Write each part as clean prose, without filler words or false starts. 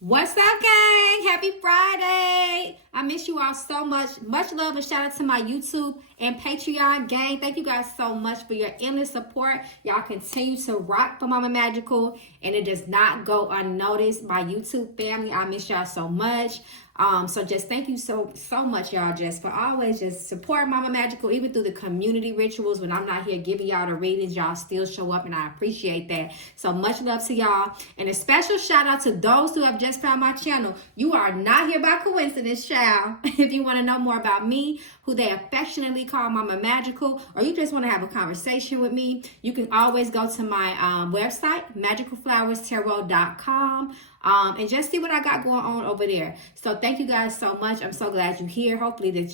What's up, gang? Happy Friday. I miss you all so much. Much love and shout out to my YouTube and Patreon gang. Thank you guys so much for your endless support. Y'all continue to rock for Mama Magical, and it does not go unnoticed. My YouTube family, I miss y'all so much. So just thank you so much, y'all, just for always just support Mama Magical, even through the community rituals. When I'm not here giving y'all the readings, y'all still show up, and I appreciate that. So much love to y'all, and a special shout out to those who have just found my channel. You are not here by coincidence, child. If you want to know more about me, who they affectionately call Mama Magical, or you just want to have a conversation with me, you can always go to my website, magicalflowerstarot.com. And just see what I got going on over there. So thank you guys so much. I'm so glad you're here. Hopefully you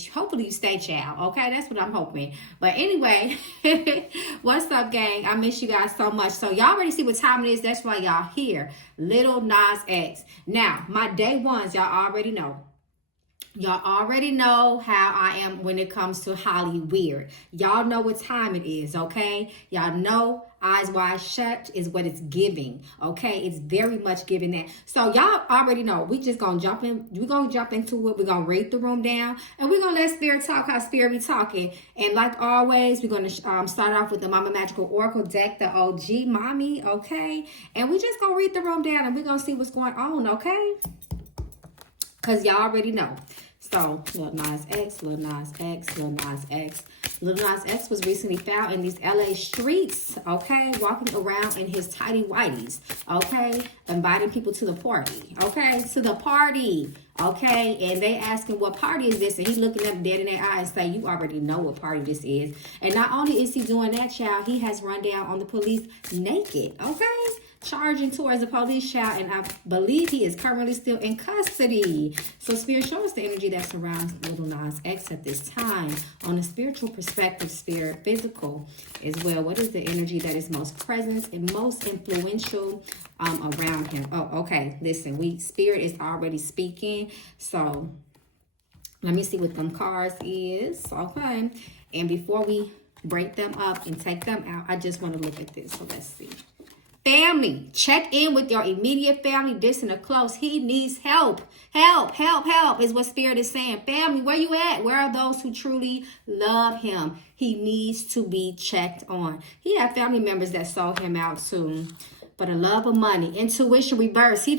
stay, child. Okay, that's what I'm hoping. But anyway, what's up, gang? I miss you guys so much. So y'all already see what time it is. That's why y'all here. Lil Nas X. Now, my day ones, y'all already know. Y'all already know how I am when it comes to Hollyweird. Y'all know what time it is, okay? Y'all know eyes wide shut is what it's giving, okay? It's very much giving that. So y'all already know. We just gonna jump in. We're gonna jump into it. We're gonna read the room down, and we're gonna let Spirit talk how Spirit be talking. And like always, we're gonna start off with the Mama Magical Oracle deck, the OG Mommy, okay? And we just gonna read the room down, and we're gonna see what's going on, okay? Because y'all already know. So, Lil Nas X, Lil Nas X, Lil Nas X. Lil Nas X was recently found in these LA streets, okay? Walking around in his tidy whities, okay? Inviting people to the party, okay? To the party, okay? And they asking, what party is this? And he looking them dead in their eyes and say, you already know what party this is. And not only is he doing that, child, he has run down on the police naked, okay? Charging towards the police, child, and I believe he is currently still in custody. So Spirit, show us the energy that surrounds Lil Nas X at this time. On a spiritual perspective, Spirit, physical as well. What is the energy that is most present and most influential around him? Oh, okay. Listen, Spirit is already speaking. So let me see what them cards is. Okay. And before we break them up and take them out, I just want to look at this. So let's see. Family, check in with your immediate family, distant or close. He needs help. Help, help, help is what Spirit is saying. Family, where you at? Where are those who truly love him? He needs to be checked on. He had family members that sold him out too. For the love of money, intuition reverse. He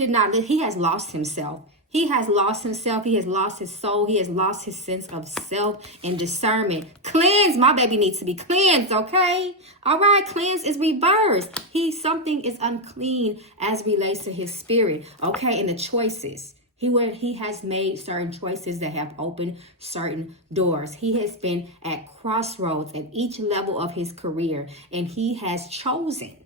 has lost himself. He has lost himself. He has lost his soul. He has lost his sense of self and discernment. Cleanse. My baby needs to be cleansed, okay? All right, cleanse is reversed. Something is unclean as relates to his spirit, okay? And the choices. He has made certain choices that have opened certain doors. He has been at crossroads at each level of his career, and he has chosen.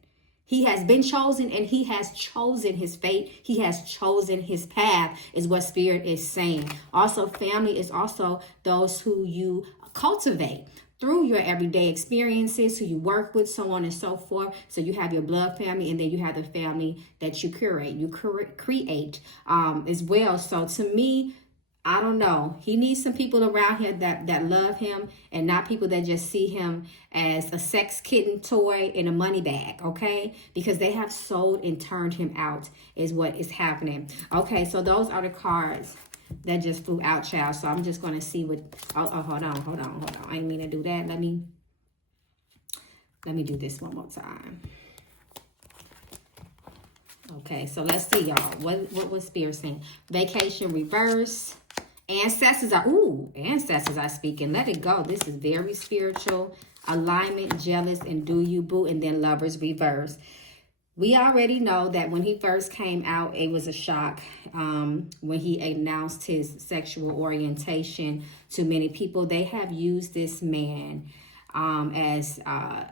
He has been chosen, and he has chosen his fate. He has chosen his path, is what Spirit is saying. Also, family is also those who you cultivate through your everyday experiences, who you work with, so on and so forth. So you have your blood family, and then you have the family that you create as well. So to me, I don't know. He needs some people around here that love him, and not people that just see him as a sex kitten toy in a money bag, okay? Because they have sold and turned him out is what is happening. Okay, so those are the cards that just flew out, child. So I'm just going to see what... Oh, hold on. I didn't mean to do that. Let me do this one more time. Okay, so let's see, y'all. What was Spirit saying? Vacation reverse. Ancestors are speaking. Let it go. This is very spiritual. Alignment, jealous, and do you boo, and then lovers reverse. We already know that when he first came out, it was a shock when he announced his sexual orientation to many people. They have used this man as a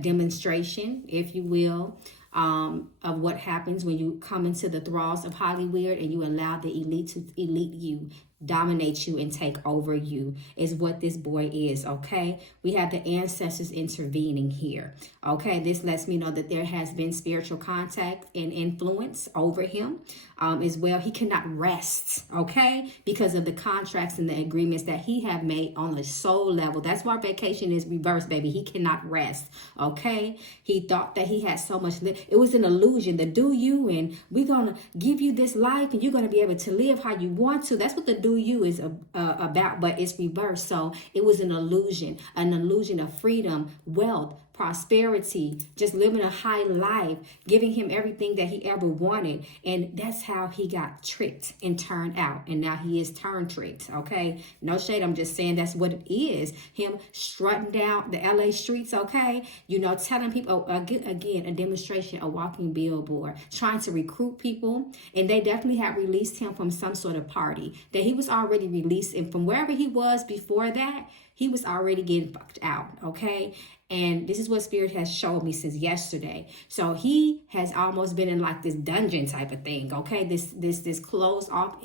demonstration, if you will, of what happens when you come into the thralls of Hollyweird and you allow the elite to elite you. dominate you and take over you is what this boy is, okay? We have the ancestors intervening here, okay? This lets me know that there has been spiritual contact and influence over him as well. He cannot rest, okay? Because of the contracts and the agreements that he have made on the soul level. That's why vacation is reversed, baby. He cannot rest, okay? He thought that he had so much. It was an illusion. The do you, and we're going to give you this life and you're going to be able to live how you want to. That's what the do you is about, but it's reversed. So it was an illusion of freedom, wealth, prosperity, just living a high life, giving him everything that he ever wanted. And that's how he got tricked and turned out. And now he is turned tricked, okay? No shade, I'm just saying that's what it is. Him strutting down the LA streets, okay? You know, telling people, again, a demonstration, a walking billboard, trying to recruit people. And they definitely had released him from some sort of party that he was already released. And from wherever he was before that, he was already getting fucked out, okay? And this is what Spirit has showed me since yesterday. So he has almost been in like this dungeon type of thing, okay? This closed off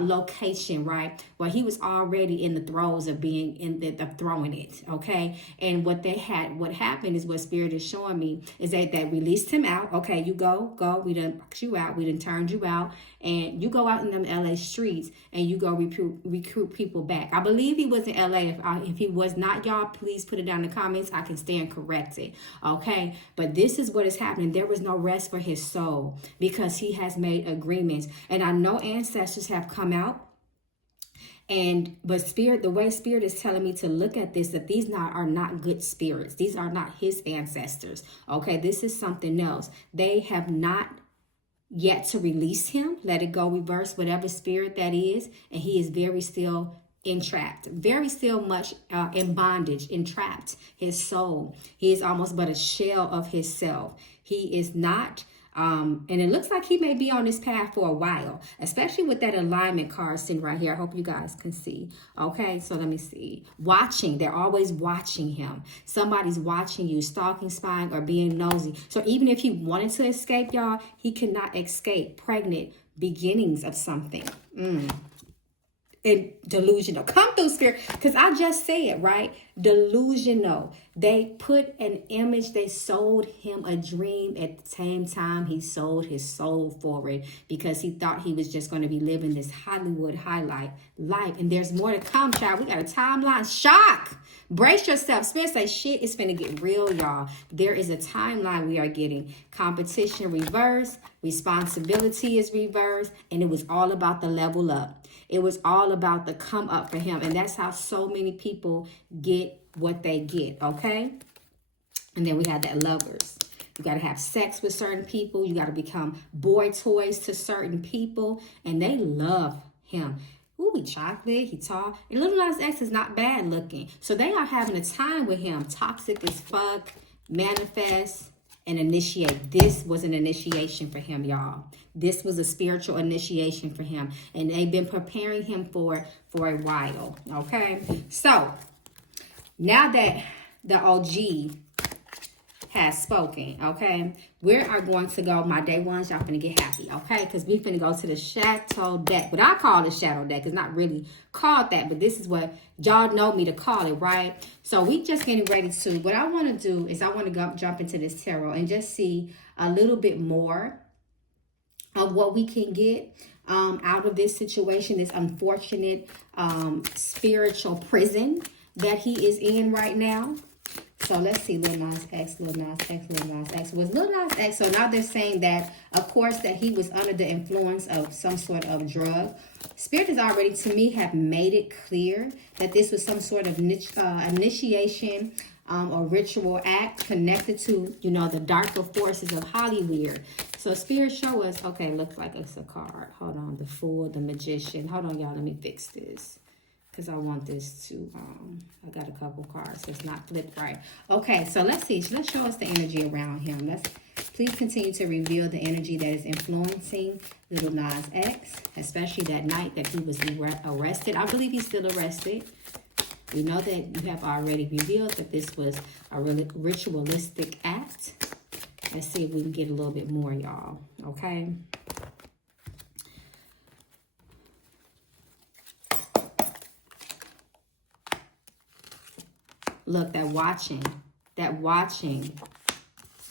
location, right? Where he was already in the throes of being of throwing it, okay? And what happened is what Spirit is showing me is that they released him out. Okay, you go. We done fucked you out. We done turned you out. And you go out in them LA streets and you go recruit people back. I believe he was in LA. If he was not, y'all, please put it down in the comments. I can stand corrected, okay? But this is what is happening. There was no rest for his soul because he has made agreements. And I know ancestors have come out. But Spirit, the way Spirit is telling me to look at this, that these are not good spirits. These are not his ancestors, okay? This is something else. They have not yet to release him, let it go, reverse, whatever spirit that is. And he is very still entrapped, very still much in bondage, entrapped, his soul. He is almost but a shell of his self. He is not, and it looks like he may be on this path for a while, especially with that alignment card sitting right here. I hope you guys can see. Okay, so let me see. Watching, they're always watching him. Somebody's watching you, stalking, spying, or being nosy. So even if he wanted to escape, y'all, he cannot escape. Pregnant, beginnings of something. And delusional. Come through, Spirit, because I just said, right? Delusional. They put an image, they sold him a dream at the same time he sold his soul for it because he thought he was just going to be living this Hollywood highlight life. And there's more to come, child. We got a timeline. Shock. Brace yourself. Spirit say shit is finna get real, y'all. There is a timeline we are getting. Competition reversed. Responsibility is reversed. And it was all about the level up. It was all about the come up for him. And that's how so many people get what they get, okay? And then we have that lovers. You got to have sex with certain people. You got to become boy toys to certain people. And they love him. Ooh, he chocolate, he tall. And Lil Nas X is not bad looking. So they are having a time with him. Toxic as fuck. Manifest. And initiate. This was an initiation for him, y'all. This was a spiritual initiation for him. And they've been preparing him for a while. Okay. So now that the OG has spoken, okay, we are going to go, my day ones, y'all finna get happy, okay? Because we finna go to the Chateau deck. What I call the Shadow deck is not really called that, but this is what y'all know me to call it, right? So we just getting ready to, what I want to do is I want to go jump into this tarot and just see a little bit more of what we can get out of this situation, this unfortunate spiritual prison that he is in right now. So let's see, Lil Nas X, Lil Nas X, Lil Nas X. Was Lil Nas X, so now they're saying that, of course, that he was under the influence of some sort of drug. Spirit has already, to me, have made it clear that this was some sort of initiation or ritual act connected to, you know, the darker forces of Hollyweird. So Spirit show us, okay, looks like it's a card. Hold on, the Fool, the Magician. Hold on, y'all, let me fix this. Because I want this to, I got a couple cards that's not flipped right. Okay, so let's see. Let's show us the energy around him. Please continue to reveal the energy that is influencing Lil Nas X, especially that night that he was arrested. I believe he's still arrested. We know that you have already revealed that this was a really ritualistic act. Let's see if we can get a little bit more, y'all. Okay. Look, that watching.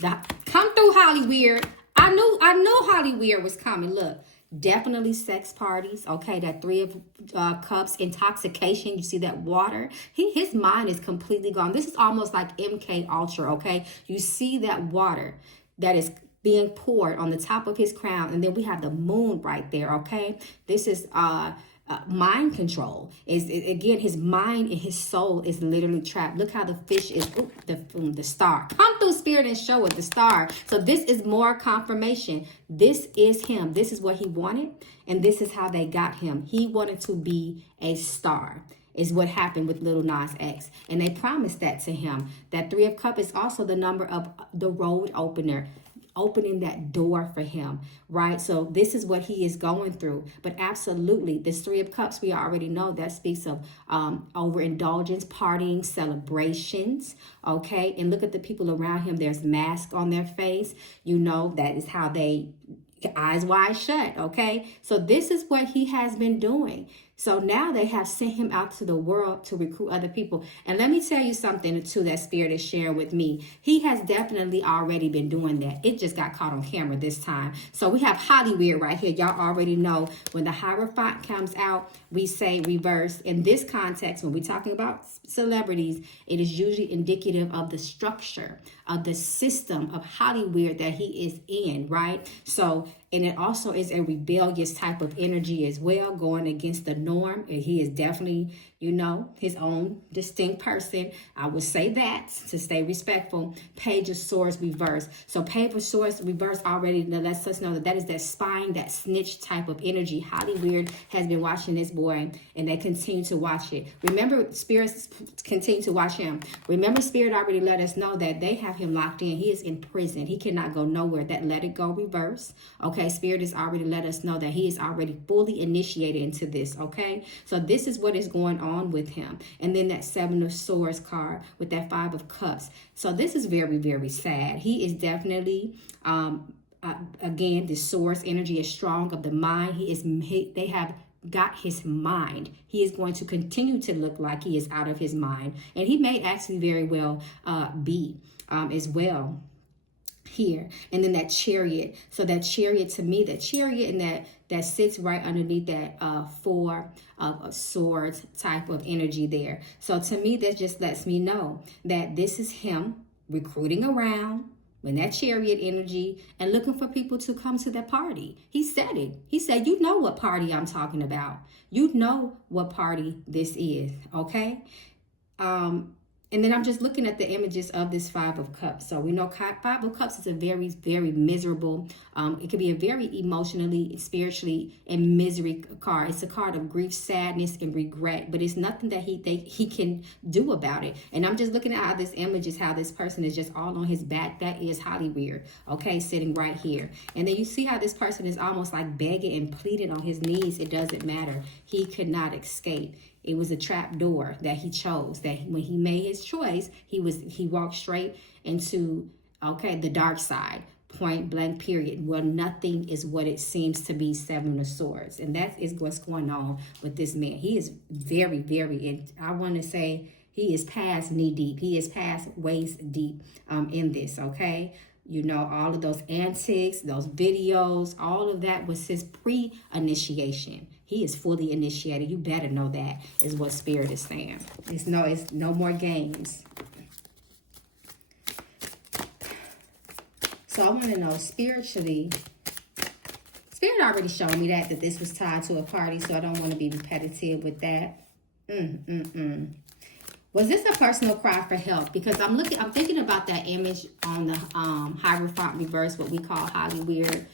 Come through, Hollyweird. I knew Hollyweird was coming. Look, definitely sex parties. Okay, that Three of Cups, intoxication. You see that water? His mind is completely gone. This is almost like MK Ultra. Okay, you see that water that is being poured on the top of his crown, and then we have the moon right there. Okay, this is mind control. Again, his mind and his soul is literally trapped. Look how the fish is, the star. Come through, Spirit, and show it, the star. So this is more confirmation. This is him. This is what he wanted, and this is how they got him. He wanted to be a star. Is what happened with Lil Nas X, and they promised that to him. That Three of Cups is also the number of the road opener, opening that door for him, right? So this is what he is going through. But absolutely, this Three of Cups, we already know that speaks of overindulgence, partying, celebrations, okay? And look at the people around him. There's masks on their face. You know, that is how they, eyes wide shut, okay? So this is what he has been doing. So now they have sent him out to the world to recruit other people. And let me tell you something too that Spirit is sharing with me. He has definitely already been doing that. It just got caught on camera this time. So we have Hollyweird right here. Y'all already know when the Hierophant comes out, we say reverse. In this context, when we're talking about celebrities, it is usually indicative of the structure of the system of Hollyweird that he is in, right? So, and it also is a rebellious type of energy as well, going against the norm. And he is definitely, you know, his own distinct person. I would say that to stay respectful. Page of Swords reverse. So Page of Swords reverse already lets us know that that is that spying, that snitch type of energy. Hollyweird has been watching this boy, and they continue to watch it. Remember, spirits continue to watch him. Remember, Spirit already let us know that they have him locked in. He is in prison. He cannot go nowhere. That let it go reverse. Okay, Spirit has already let us know that he is already fully initiated into this. Okay, so this is what is going on with him. And then that Seven of Swords card with that Five of Cups. So this is very, very sad. He is definitely again, the source energy is strong of the mind. They have got his mind. He is going to continue to look like he is out of his mind, and he may actually very well be as well here. And then that Chariot. So that Chariot, to me, that Chariot and that sits right underneath that Four of Swords type of energy there. So to me, that just lets me know that this is him recruiting around when that Chariot energy and looking for people to come to that party. He said it. He said, you know what party I'm talking about. You know what party this is, okay? And then I'm just looking at the images of this Five of Cups. So we know Five of Cups is a very, very miserable, it could be a very emotionally, spiritually, and misery card. It's a card of grief, sadness, and regret, but it's nothing that he can do about it. And I'm just looking at how this image is, how this person is just all on his back. That is Hollyweird, okay, sitting right here. And then you see how this person is almost like begging and pleading on his knees. It doesn't matter. He could not escape. It was a trap door that he chose, that when he made his choice, he walked straight into, okay, the dark side, point blank, period. Well, nothing is what it seems to be. Seven of Swords. And that is what's going on with this man. He is very, very, I want to say he is past knee deep. He is past waist deep in this, okay? You know, all of those antics, those videos, all of that was his pre-initiation. He is fully initiated. You better know that is what Spirit is saying. It's no more games. So I want to know spiritually. Spirit already showed me that this was tied to a party, so I don't want to be repetitive with that. Was this a personal cry for help? Because I'm thinking about that image on the Hierophant reverse, what we call Hollyweird.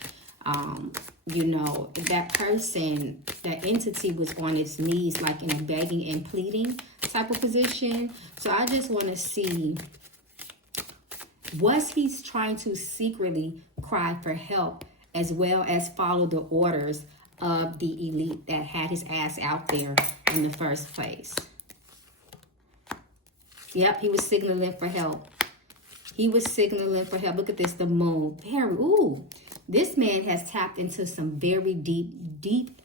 You know, that person, that entity was on its knees, like in a begging and pleading type of position. So I just want to see, was he trying to secretly cry for help as well as follow the orders of the elite that had his ass out there in the first place? Yep, he was signaling for help. He was signaling for help. Look at this, the moon. Very, ooh. This man has tapped into some very deep, deep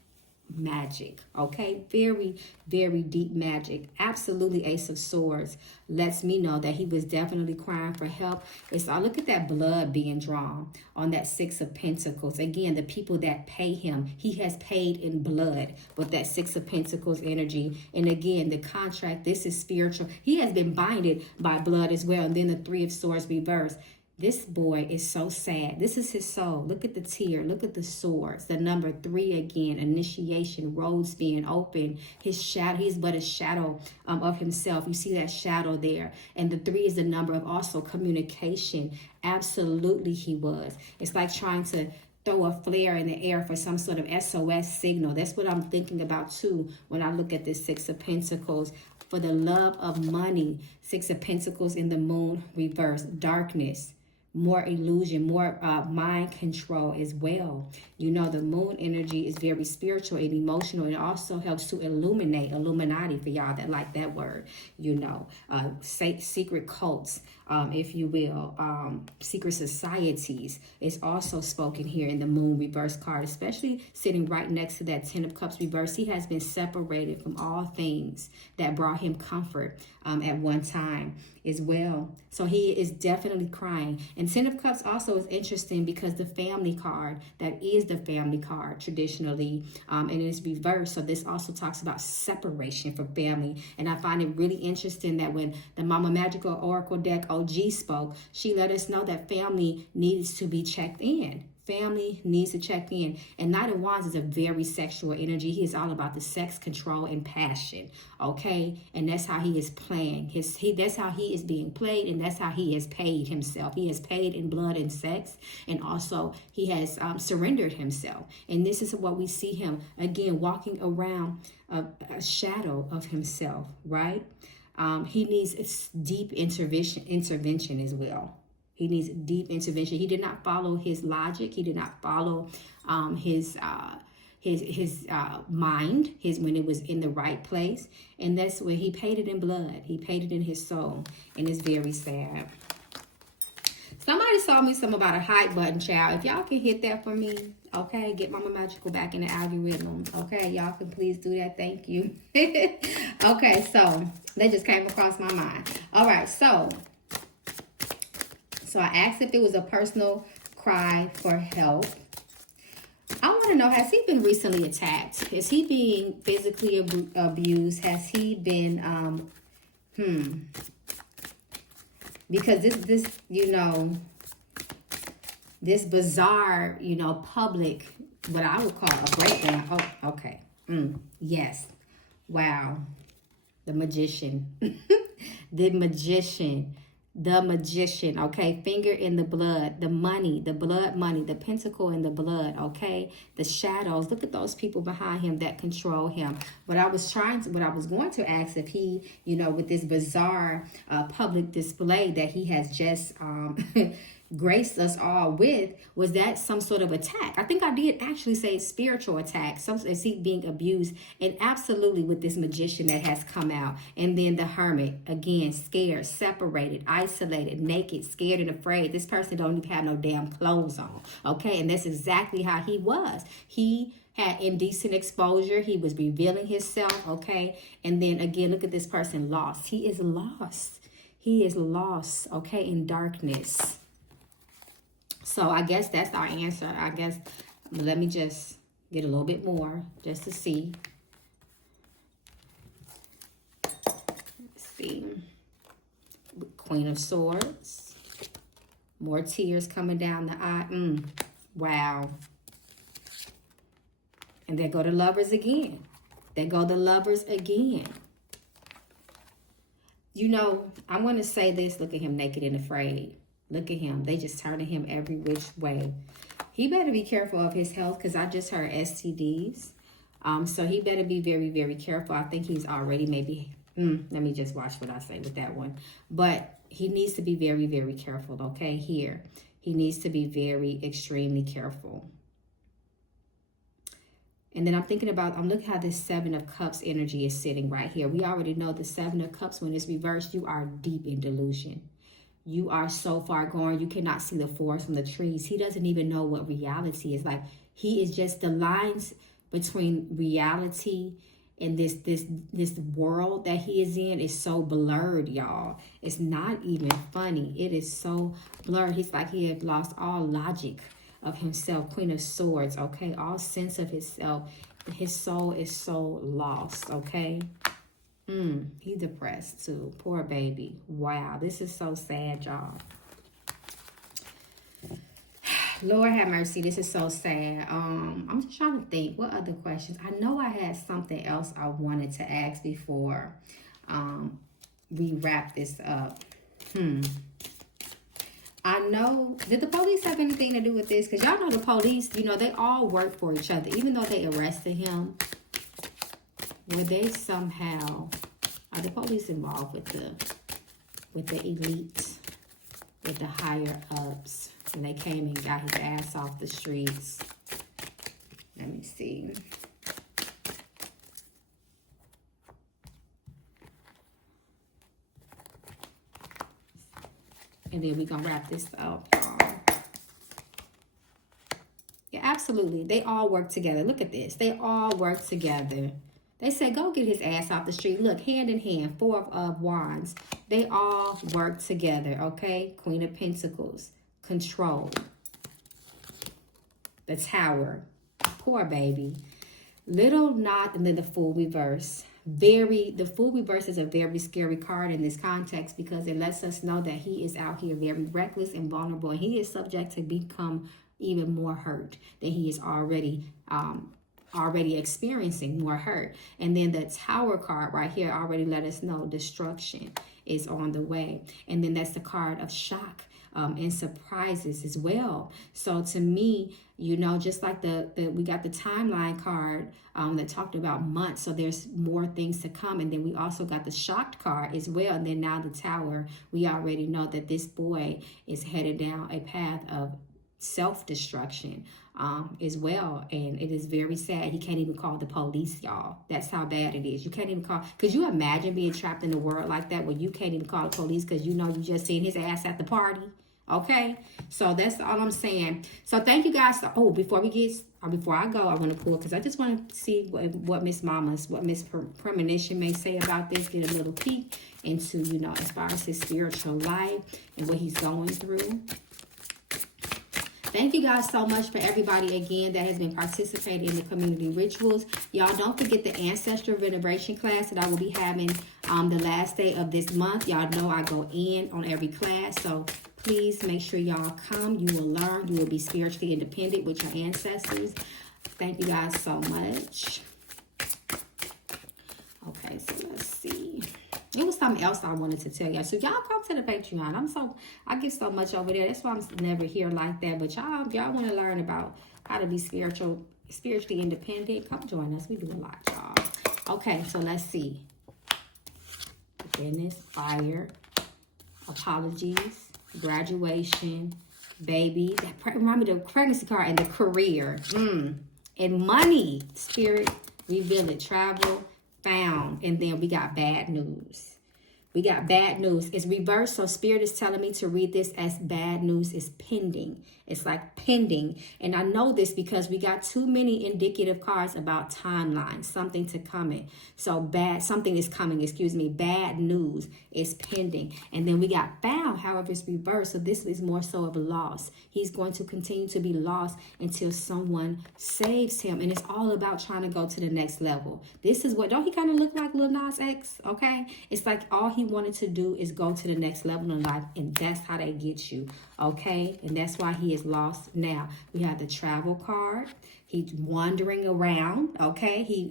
magic, okay? Very, very deep magic. Absolutely. Ace of Swords lets me know that he was definitely crying for help. I look at that blood being drawn on that Six of Pentacles. Again, the people that pay him, he has paid in blood with that Six of Pentacles energy. And again, the contract, this is spiritual. He has been binded by blood as well. And then the Three of Swords reversed. This boy is so sad. This is his soul. Look at the tear. Look at the swords. The number 3 again. Initiation. Roads being open. His shadow. He's but a shadow of himself. You see that shadow there. And the 3 is the number of also communication. Absolutely he was. It's like trying to throw a flare in the air for some sort of SOS signal. That's what I'm thinking about too when I look at this Six of Pentacles. For the love of money. Six of Pentacles in the moon reverse. Darkness. More illusion, more mind control as well. You know, the moon energy is very spiritual and emotional. It also helps to illuminate, Illuminati for y'all that like that word, you know, secret cults, if you will, secret societies is also spoken here in the moon reverse card, especially sitting right next to that Ten of Cups reverse. He has been separated from all things that brought him comfort at one time as well. So he is definitely crying. And Ten of Cups also is interesting because the family card, that is the family card traditionally, and it's reversed. So this also talks about separation from family. And I find it really interesting that when the Mama Magical Oracle deck OG spoke, she let us know that family needs to be checked in. Family needs to check in. And Knight of Wands is a very sexual energy. He is all about the sex, control, and passion. Okay? And that's how he is playing. That's how he is being played, and that's how he has paid himself. He has paid in blood and sex, and also he has surrendered himself. And this is what we see him, again, walking around a shadow of himself, right? He needs deep intervention as well. He needs deep intervention. He did not follow his logic. He did not follow his mind, when it was in the right place. And that's where he paid it in blood. He paid it in his soul. And it's very sad. Somebody saw me something about a hype button, child. If y'all can hit that for me, okay? Get Mama Magical back in the algorithm, okay? Y'all can please do that. Thank you. Okay, so that just came across my mind. All right, so I asked if it was a personal cry for help. I want to know, has he been recently attacked? Is he being physically abused? Has he been, because this, you know, this bizarre, you know, public, what I would call a breakdown. Oh, okay. Yes. Wow. The magician. The magician, okay? Finger in the blood, the money, the blood money, the pentacle in the blood, okay? The shadows. Look at those people behind him that control him. What I was going to ask if he, you know, with this bizarre public display that he has just graced us all with, was that some sort of attack? I think I did actually say spiritual attack. Is he being abused? And absolutely with this magician that has come out. And then the hermit, again, scared, separated, isolated, naked, scared and afraid. This person don't even have no damn clothes on, okay? And that's exactly how he was. He had indecent exposure. He was revealing himself, okay? And then again, look at this person lost. He is lost. He is lost, okay, in darkness. So I guess that's our answer. I guess, let me just get a little bit more just to see. Let's see. Queen of Swords. More tears coming down the eye. Wow. And there go the Lovers again. There go the Lovers again. You know, I want to say this. Look at him naked and afraid. Look at him. They just turning him every which way. He better be careful of his health because I just heard STDs. So he better be very, very careful. I think he's already maybe... let me just watch what I say with that one. But he needs to be very, very careful, okay? Here. He needs to be very, extremely careful. And then I'm thinking about, I'm looking how this Seven of Cups energy is sitting right here. We already know the Seven of Cups, when it's reversed, you are deep in delusion. You are so far gone, you cannot see the forest from the trees. He doesn't even know what reality is. Like, he is just, the lines between reality and this world that he is in is so blurred, y'all. It's not even funny. It is so blurred. He's like he had lost all logic of himself. Queen of Swords, okay? All sense of himself. His soul is so lost, okay? He's depressed too. Poor baby. Wow, this is so sad, y'all. Lord have mercy. This is so sad. I'm just trying to think. What other questions? I know I had something else I wanted to ask before we wrap this up. I know, did the police have anything to do with this? Because y'all know the police, you know, they all work for each other. Even though they arrested him, were they somehow, are the police involved with the elite, with the higher ups? And they came and got his ass off the streets. Let me see. And then we're going to wrap this up. Yeah, absolutely. They all work together. Look at this. They all work together. They said, go get his ass off the street. Look, hand in hand, 4 of Wands. They all work together, okay? Queen of Pentacles. Control. The Tower. Poor baby. Little Not, and then the Fool reverse. The Fool reverse is a very scary card in this context because it lets us know that he is out here very reckless and vulnerable. And he is subject to become even more hurt than he is already experiencing more hurt. And then the Tower card right here already let us know destruction is on the way. And then that's the card of shock. And surprises as well. So to me, you know, just like we got the timeline card that talked about months. So there's more things to come. And then we also got the shocked card as well. And then now the Tower, we already know that this boy is headed down a path of self-destruction as well. And it is very sad. He can't even call the police, y'all. That's how bad it is. You can't even call. Could you imagine being trapped in the world like that where you can't even call the police because you know you just seen his ass at the party? Okay, so that's all I'm saying. So thank you guys. Oh, before I go, I want to pull because I just want to see what Miss Premonition may say about this. Get a little peek into, you know, as far as his spiritual life and what he's going through. Thank you guys so much for everybody, again, that has been participating in the community rituals. Y'all don't forget the ancestral veneration class that I will be having the last day of this month. Y'all know I go in on every class, so please make sure y'all come. You will learn. You will be spiritually independent with your ancestors. Thank you guys so much. Okay, so let's see. It was something else I wanted to tell y'all. So y'all come to the Patreon. I give so much over there. That's why I'm never here like that. But y'all want to learn about how to be spiritually independent, come join us. We do a lot, y'all. Okay, so let's see. Forgiveness, fire, apologies, graduation, baby. That remind me of the pregnancy card and the career. And money, spirit, reveal it, travel, found. And then we got bad news. We got bad news. It's reversed, so Spirit is telling me to read this as bad news is pending. It's like pending. And I know this because we got too many indicative cards about timelines, something to come in. So something is coming, bad news is pending. And then we got found, however, it's reversed. So this is more so of a loss. He's going to continue to be lost until someone saves him. And it's all about trying to go to the next level. This is what, don't he kind of look like Lil Nas X? Okay. It's like all he wanted to do is go to the next level in life. And that's how they get you. Okay. And that's why he is lost now. We have the travel card. He's wandering around. Okay.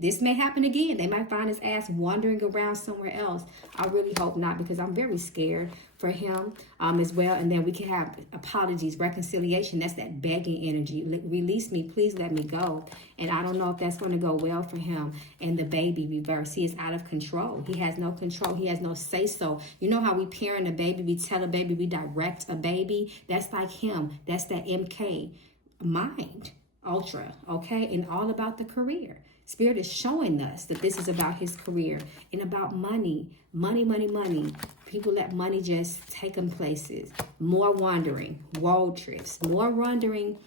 This may happen again. They might find his ass wandering around somewhere else. I really hope not, because I'm very scared for him as well. And then we can have apologies, reconciliation. That's that begging energy. Release me, please let me go. And I don't know if that's going to go well for him. And the baby reverse. He is out of control. He has no control. He has no say so. You know how we parent a baby, we tell a baby, we direct a baby. That's like him. That's that MK mind. Ultra, okay? And all about the career. Spirit is showing us that this is about his career and about money. Money, money, money. People let money just take them places. More wandering, road trips, more wandering,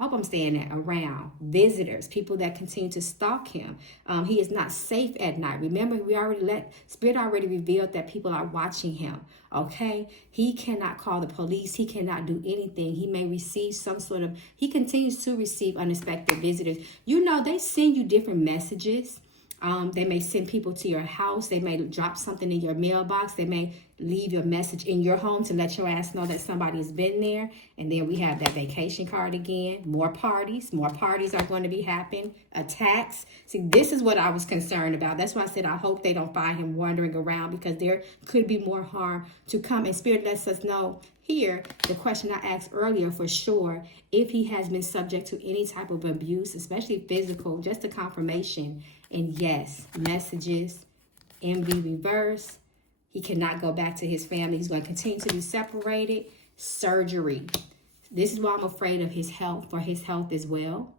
I hope I'm saying that, around visitors, people that continue to stalk him. He is not safe at night. Remember, Spirit already revealed that people are watching him. Okay, he cannot call the police. He cannot do anything. He may receive he continues to receive unexpected visitors. You know, they send you different messages. They may send people to your house. They may drop something in your mailbox. They may leave your message in your home to let your ass know that somebody has been there. And then we have that vacation card again. More parties. More parties are going to be happening. Attacks. See, this is what I was concerned about. That's why I said I hope they don't find him wandering around, because there could be more harm to come. And Spirit lets us know here, the question I asked earlier, for sure, if he has been subject to any type of abuse, especially physical, just a confirmation. And yes, messages, envy reverse. He cannot go back to his family. He's going to continue to be separated. Surgery. This is why I'm afraid of his health, for his health as well.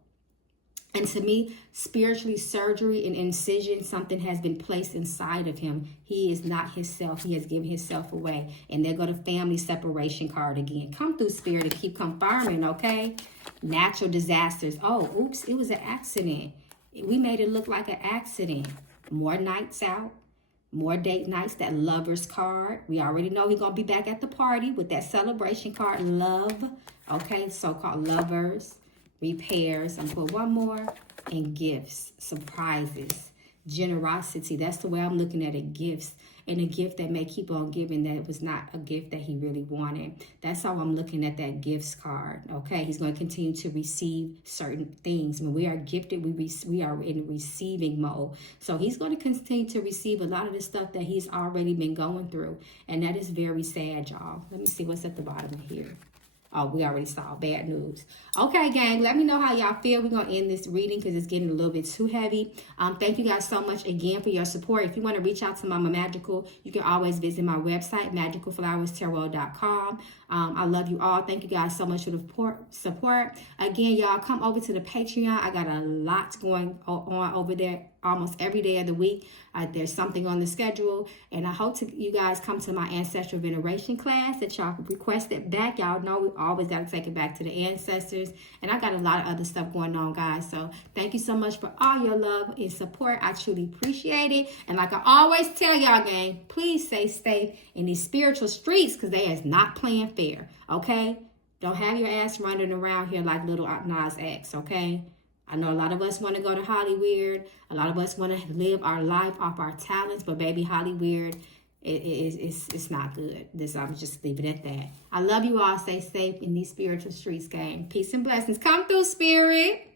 And to me, spiritually, surgery and incision, something has been placed inside of him. He is not himself. He has given himself away. And there go the family separation card again. Come through, Spirit, and keep confirming, okay? Natural disasters. Oh, oops, it was an accident. We made it look like an accident. More nights out. More date nights. That lover's card. We already know he's going to be back at the party with that celebration card. Love. Okay, so-called lovers. Repairs. I'm going to put one more. And gifts. Surprises. Generosity. That's the way I'm looking at it. Gifts. And a gift that may keep on giving, that it was not a gift that he really wanted. That's how I'm looking at that gifts card. Okay, he's going to continue to receive certain things. When we are gifted, we are in receiving mode. So he's going to continue to receive a lot of the stuff that he's already been going through. And that is very sad, y'all. Let me see what's at the bottom here. Oh, we already saw bad news. Okay, gang, let me know how y'all feel. We're going to end this reading because it's getting a little bit too heavy. Thank you guys so much again for your support. If you want to reach out to Mama Magical, you can always visit my website, magicalflowerstarot.com. I love you all. Thank you guys so much for the support. Again, y'all, come over to the Patreon. I got a lot going on over there almost every day of the week. There's something on the schedule, and I hope you guys come to my ancestral veneration class that y'all requested back. Y'all know we always got to take it back to the ancestors, and I got a lot of other stuff going on, guys. So thank you so much for all your love and support. I truly appreciate it. And like I always tell y'all, gang, please stay safe in these spiritual streets, because they is not playing fair. Okay, don't have your ass running around here like Lil Nas X. Okay, I know a lot of us want to go to Hollyweird. A lot of us want to live our life off our talents. But baby, Hollyweird, it's not good. I'm just leaving it at that. I love you all. Stay safe in these spiritual streets, gang. Peace and blessings. Come through, Spirit.